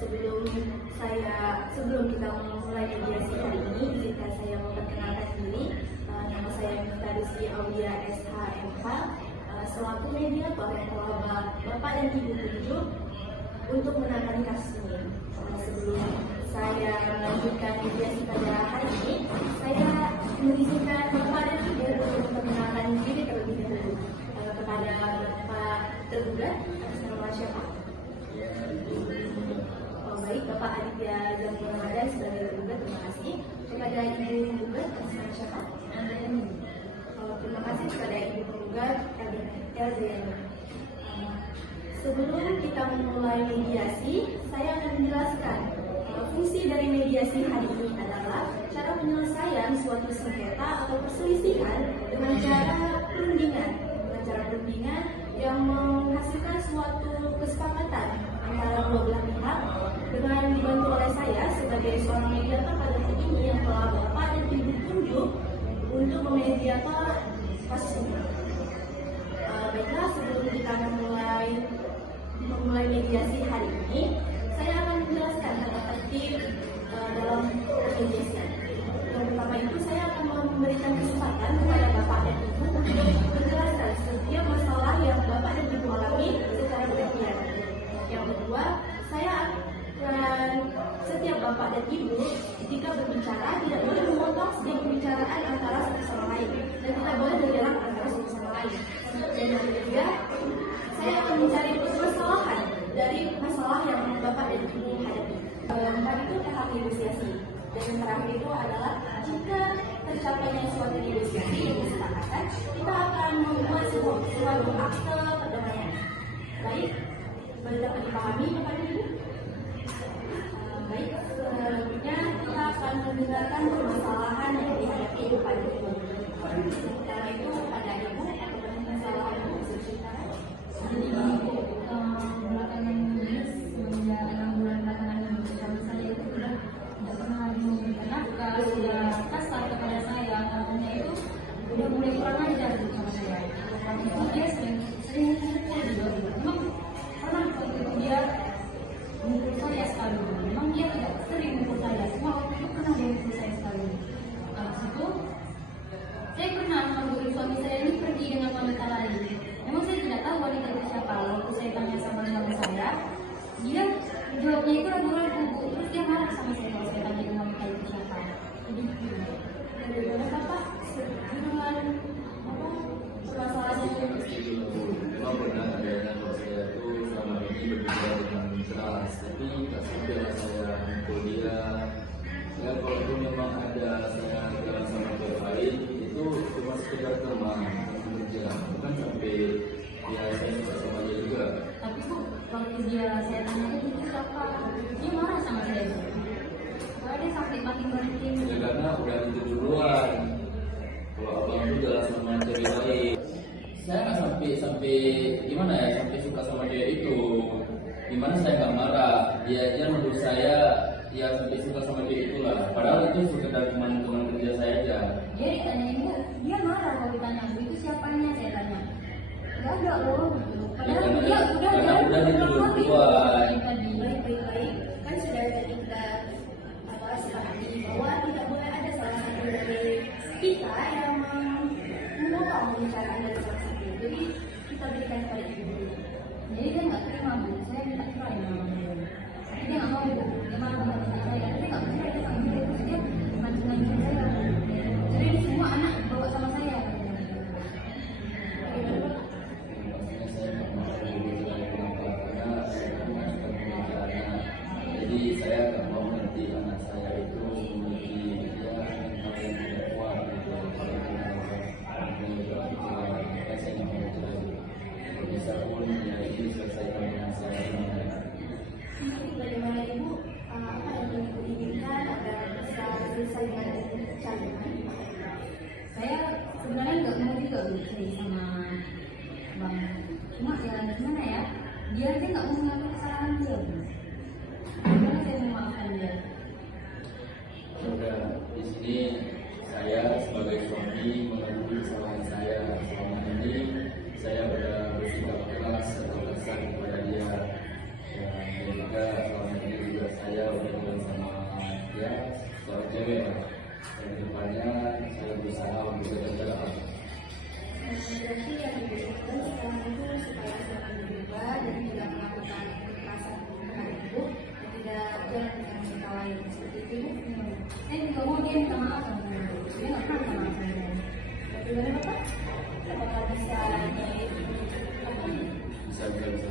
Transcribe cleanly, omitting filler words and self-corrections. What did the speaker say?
Sebelum sebelum kita memulai mediasi hari ini, izinkan saya memperkenalkan diri. Nama saya Miftah Rizky Aulia SHMH, selaku mediator yang telah Bapak dan Ibu tunjuk untuk menangani kasus ini. Sebelum saya melanjutkan mediasi pada hari ini, saya mengizinkan Bapak dan Ibu untuk memperkenalkan diri terlebih dahulu. Kepada Bapak tergugat, atas nama siapa? Baik, Bapak Aditya Jamil Ramadan sebagai tergugat, terima kasih. Kepada Ibu penggugat, atas nama siapa? Terima kasih kepada Ibu penggugat, Elzayani. Sebelum kita memulai mediasi, saya akan menjelaskan fungsi dari mediasi hari ini adalah cara penyelesaian suatu sengketa atau perselisihan dengan cara perundingan, yang menghasilkan suatu kesepakatan antara dua belah pihak dengan dibantu oleh saya sebagai seorang mediator pada hari ini yang telah Bapak dan Ibu tunjuk untuk memediator kasus ini. Baiklah, sebelum kita memulai mediasi hari ini, saya akan menjelaskan tata tertib dalam mediasi. Yang pertama itu, saya akan memberikan kesempatan kepada Bapak dan Ibu untuk menjelaskan setiap masalah yang Bapak dan Ibu alami secara bergantian. Yang kedua, saya akan setiap Bapak dan Ibu jika berbicara tidak boleh memotong setiap pembicaraan antara satu sama lain dan tidak boleh menyerang antara satu sama lain. Dan yang ketiga, saya akan mencari permasalahan dari masalah yang Bapak dan Ibu hadapi. Keempat itu tahap negosiasi. Dan yang terakhir itu adalah jika tercapainya suatu negosiasi yang disepakatan, kita akan membuat suatu akte perdamaian. Baik, dapat dipahami Bapak dan Ibu? Baik, selanjutnya kita akan mendengarkan permasalahan yang dihadapi Bapak dan Ibu. Karena itu kepada Ibu, permasalahan yang bisa diceritakan. Jadi belakangan ini semenjak 6 bulan belakangan ini suami saya itu sudah tidak pernah memberikan nafkah, sudah kasar kepada saya, katanya itu udah mulai kurang ajar sama saya. Waktu itu dia sering mukul juga. Memang pernah waktu itu dia mukul saya sekali. Memang dia tidak sering mukul saya, cuma waktu itu pernah dia mukul saya sekali. Habis itu saya pernah menghubungi suami saya ini pergi dengan wanita lain. Memang saya tidak tahu wanita itu siapa. Waktu saya tanya sama suami saya, dia jawabnya itu ragu-ragu. Terus dia marah sama saya kalau saya tanya wanita itu siapa. Jadi Bagaimana Bapak dengan permasalahan yang Memang benar adanya kalau saya itu selama ini berbicara dengan keras, tapi tak sampai saya mukul dia. Ya kalaupun memang ada saya jalan sama pihak lain, itu cuma sekedar teman kerja, bukan sampai ya saya suka sama dia juga. tapi kok waktu saya tanya itu siapa, dia marah sama saya. Kalau dia sampai makin berhenti. Ya karena udah itu duluan. Kalau abang itu jalan sama cewek lain, saya nggak sampai gimana ya, sampai suka sama dia itu. Gimana saya nggak marah, dia aja menurut saya ya sampai suka sama dia itulah. Padahal itu sekedar teman-teman kerja saya aja. Dia ditanya ibu, dia marah kalau ditanya itu siapanya, saya tanya. Gak ada loh. Padahal dia udah duluan. baik-baik kan sudah tadi kita sepakati bahwa tidak boleh ada salah satu dari kita yang memotong pembicaraan dari salah satu. Jadi kita berikan kepada ibu dulu. Jadi dia nggak terima bu, saya minta cerai sama dia. Tapi dia nggak mau bu, dia marah sama saya. Tapi dia nggak percaya dia sama dia, terus dia mancing-mancing saya. Jadi ini semua anak bawa sama saya. Maksudnya saya nggak mau berbicara kenapa, karena saya kan suka pembicaranya. Jadi saya nggak mau nanti anak saya itu memiliki ya hal yang tidak kuat gitu. Kalau maka saya nggak mau bercerai. Kalau bisa pun ya ini selesaikan dengan saya. Bagaimana ibu, apa yang ibu inginkan agar bisa selesai dengan perceraian? Saya sebenarnya nggak mau juga bercerai sama bang. Cuma ya gimana ya, dia aja nggak mau mengaku kesalahan dia. Gimana saya mau maafkan dia? Sudah di sini saya sebagai suami mengakui kesalahan saya selama ini. Saya sudah bersikap keras atau kasar kepada dia, dan dia juga selama ini juga kedepannya saya berusaha untuk belajar apa. Berarti yang dibutuhkan sekarang itu supaya silakan berubah dan tidak melakukan kekerasan kepada ibu dan tidak jalan dengan wanita lain seperti itu. Saya juga mau dia minta maaf sama saya. Dia nggak pernah minta maaf sama saya. Bagaimana Bapak? Apakah bisa Bisa